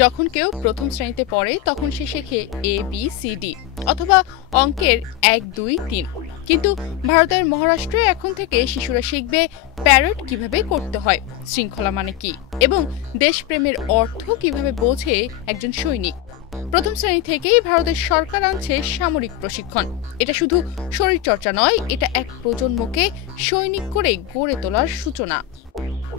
যখন কেউ প্রথম শ্রেণীতে পড়ে তখন সে শেখে ABCD অথবা অঙ্কের 1 2 3। কিন্তু ভারতের মহারাষ্ট্রে এখন থেকে শিশুরা শিখবে প্যারেড কিভাবে করতে হয়, শৃঙ্খলা মানে কি এবং দেশপ্রেমের অর্থ কিভাবে বোঝে একজন সৈনিক। প্রথম শ্রেণী থেকেই ভারতের সরকার আনছে সামরিক প্রশিক্ষণ। এটা শুধু শরীরচর্চা নয়, এটা এক প্রজন্মকে সৈনিক করে গড়ে তোলার সূচনা।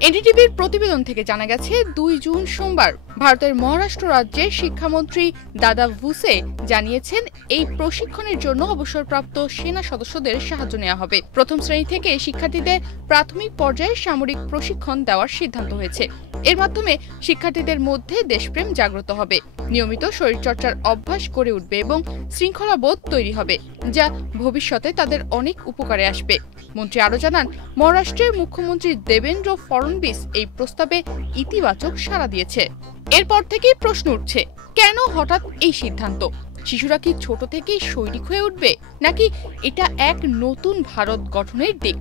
এনডিটিভির প্রতিবেদন থেকে জানা গেছে 2 জুন সোমবার ভারতের মহারাষ্ট্র রাজ্যের শিক্ষামন্ত্রী দাদা ভুসে জানিয়েছেন এই প্রশিক্ষণের জন্য অবসরপ্রাপ্ত সেনা সদস্যদের সাহায্য নেওয়া হবে। প্রথম শ্রেণী থেকে শিক্ষার্থীদের প্রাথমিক পর্যায়ে সামরিক প্রশিক্ষণ দেওয়ার সিদ্ধান্ত হয়েছে। এর মাধ্যমে শিক্ষার্থীদের মধ্যে দেশপ্রেম জাগ্রত হবে, নিয়মিত শরীরচর্চার অভ্যাস গড়ে উঠবে এবং শৃঙ্খলাবোধ তৈরি হবে, যা ভবিষ্যতে তাদের অনেক উপকারে আসবে। মন্ত্রী আরও জানান, মহারাষ্ট্রের মুখ্যমন্ত্রী দেবেন্দ্র ফড়নবিস এই প্রস্তাবে ইতিবাচক সাড়া দিয়েছে। এরপর থেকেই প্রশ্ন উঠছে, কেন হঠাৎ এই সিদ্ধান্ত? শিশুরা কি ছোট থেকেই সৈনিক হয়ে উঠবে, নাকি এটা এক নতুন ভারত গঠনের দিক?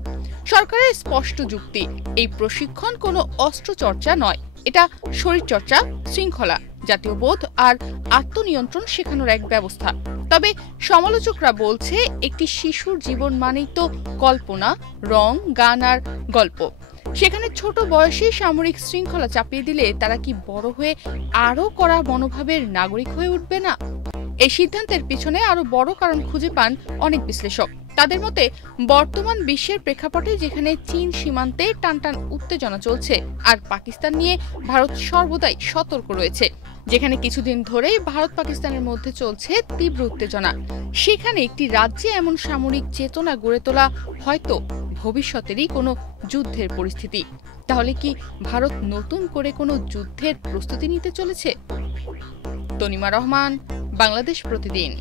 সরকারের স্পষ্ট যুক্তি, এই প্রশিক্ষণ কোনো অস্ত্রচর্চা নয়, এটা শরীরচর্চা, শৃঙ্খলা, জাতীয় বোধ আর আত্মনিয়ন্ত্রণ শেখানোর এক ব্যবস্থা। তবে সমালোচকরা বলছে, একটি শিশুর জীবন মানেই তো কল্পনা, রং, গান আর গল্প। সেখানে ছোট বয়সে সামরিক শৃঙ্খলা চাপিয়ে দিলে তারা কি বড় হয়ে আরও কড়া মনোভাবের নাগরিক হয়ে উঠবে না? এই সিদ্ধান্তের পিছনে আরো বড় কারণ খুঁজে পান অনেক বিশ্লেষক। তাদের মতে, বর্তমান বিশ্বের প্রেক্ষাপটে যেখানে চীন সীমান্তে টানটান উত্তেজনা চলছে আর পাকিস্তান নিয়ে ভারত সর্বদাই সতর্ক রয়েছে, যেখানে কিছুদিন ধরেই ভারত পাকিস্তানের মধ্যে চলছে তীব্র উত্তেজনা, সেখানে একটি রাজ্যে এমন সামরিক চেতনা গড়ে তোলা হয়তো ভবিষ্যতেরই কোনো যুদ্ধের পরিস্থিতি। তাহলে কি ভারত নতুন করে কোনো যুদ্ধের প্রস্তুতি নিতে চলেছে? তনিমা রহমান, বাংলাদেশ প্রতিদিন।